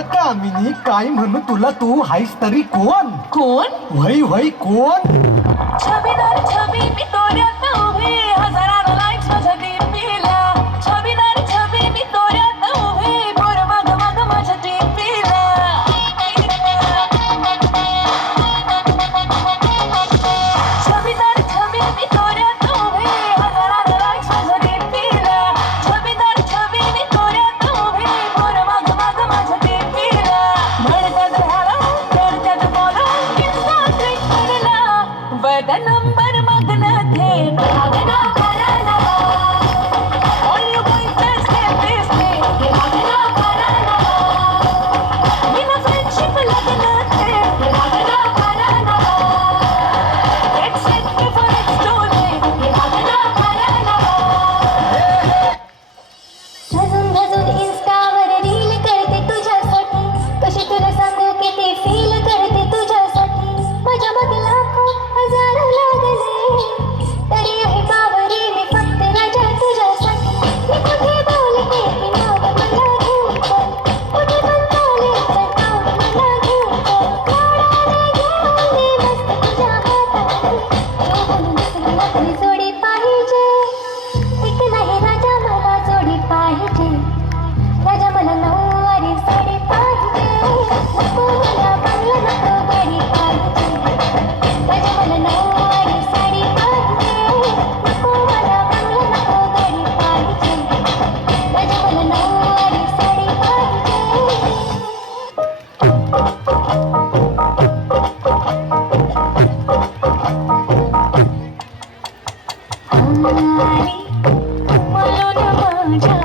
अगं कामिनी, काय म्हणू तुला, तू हायस तरी कोण? कोण? वही वही कोण? छबीदार छबी मी तोऱ्यात उभी, हजारानं लाईक्स माझ्या डीपीला. छबीदार छबी मी तोऱ्यात उभी, पोरं मागं मागं माझ्या डीपीला. छबीदार छबी मी तोऱ्यात उभी, हजारानं लाईक्स माझ्या डीपीला. छबीदार छबी मी तोऱ्यात उभी, पोरं मागं मागं माझ्या डीपीला. म्हणतात हॅलो, करतात फॉलो, इन्स्टा ट्विटरला. बट नंबर मागणं थेट मागणं करायला. All you boys just get this thing, हे मागणं करायला. बिना friendship लग्न थेट, हे मागणं करायला. Get set before it's too late, हे मागणं करायला. सजून धजून इन्स्टावर रील करते तुझ्यासाठी, कशी तुला सांगू किती फील करते तुझ्यासाठी. माझ्या मागे लाखो हजार लागले, तरी आहे बावरी मी फक्त राजा तुझ्यासाठी. मी कुठे बोलते की नाव मला घेऊन चल, कुठे पण चालेल तर नाव मला घेऊन चल. काढायला घेऊन दे मस्त तुझ्या हातातली, बोलून दुसरीला तरी जोडी पाहिजे. एक नाही राजा मला जोडी पाहिजे, राजा मला नऊवारी साडी पाहिजे. नको मला बंगला नको गाडी पाहिजे, राजा मला नऊवारी साडी पाहिजे. नको मला बंगला नको गाडी पाहिजे, राजा मला नऊवारी साडी पाहिजे. आली म्हणून माझ्या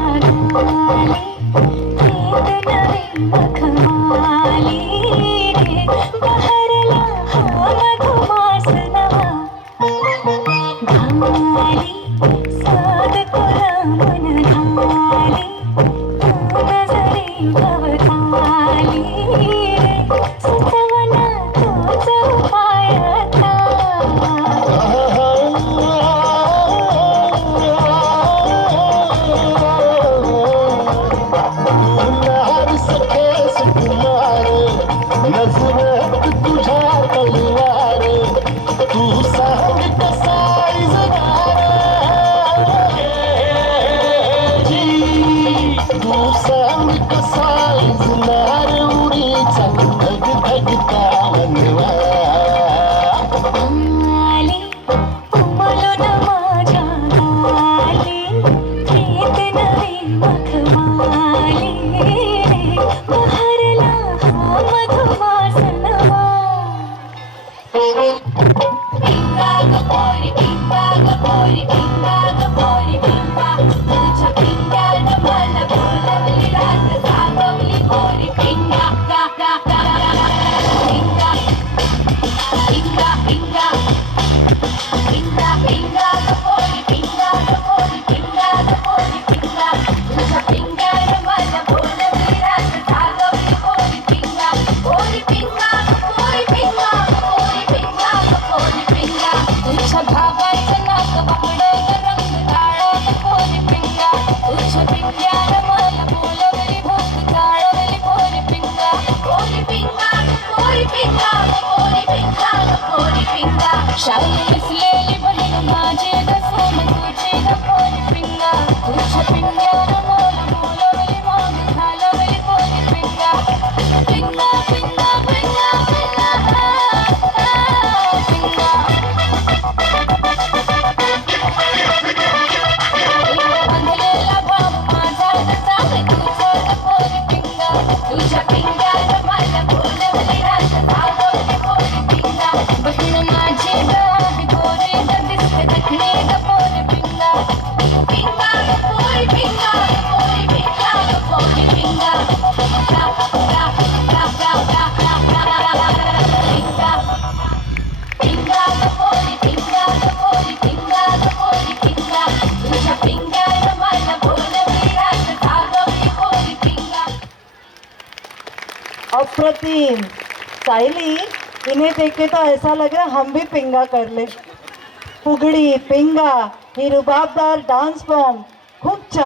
गाली, ईद नवी मखमाली रे. बहरला हा मधुमास नवा, घाली साद तुला मन घाली. तू नजरी भवताली रे, सुचवना तोच उपाय आता. नजरेत तुझ्या तलवार, तू सांग कसा इजनार. तू सांग कसा इजनार, उडीचा धग धगता मनवा. आली उमलून माझ्या गाली, ईद नवी मखमाली रे. बहरला हा मधुमास नवा. पिंगा ग पोरी, पिंगा ग पोरी, पिंगा ग पोरी, पिंगा. तुझ्या पिंग्यानं मला बोलवली, रात जागवली पोरी. पिंगा गा गा गा गा गा. पिंगा पिंगा पिंगा पिंगा पिंगा ग पोरी, पिंगा ग पोरी, पिंगा ग पोरी, पिंगा. तुझ्या पिंग्यानं मला बोलवली, रात जागवली पोरी. पिंगा पोरी, पिंगा पोरी, पिंगा पोरी, पिंगा पोरी, पिंगा. तुझ्या भावाचं नाक बाकडं ग, रंग काळा ग पोरी. पिंगा तुझ्या पिंग्यानं मला बोलवली, भोक जाळवली पोरी. पिंगा पोरी, पिंगा पोरी, पिंगा पोरी, पिंगा पोरी, पिंगा. शाळेत दिसलेली बहीण माझी ग, सोन तुझी ग पोरी. पिंगा तुझ्या पिंग्यानं मला बोलवली, मग घालवली पोरी. पिंगा पिंगा पिंगा पिंगा पिंगा पिंगा. बांधलेला बाबू माझा चांगले तुझं ग पोरी. पिंगा तुझ्या पिंग्यानं मला बोलवली, रात जागवली पोरी. पिंगा बहीण माझी ग आहे पोरी ग, दिसते दखणी ग पोरी. पिंगा पिंगा ग पोरी, पिंगा पोरी, पिंगा ग पोरी. पिंगा गा गा गा गा गा गा गा गा. पिंगा पिंगा ग पोरी, पिंगा ग पोरी, पिंगा ग पोरी. पिंगा तुझ्या पिंग्यानं मला बोलवली, रात जागवली पोरी. पिंगा. अप्रतिम सायली, इन्हें देखे तो ऐसा लग रहा हम भी पिंगा कर ले. फुगडी पिंगा ही रुबाबदार डान्स फॉर्म खूप छान.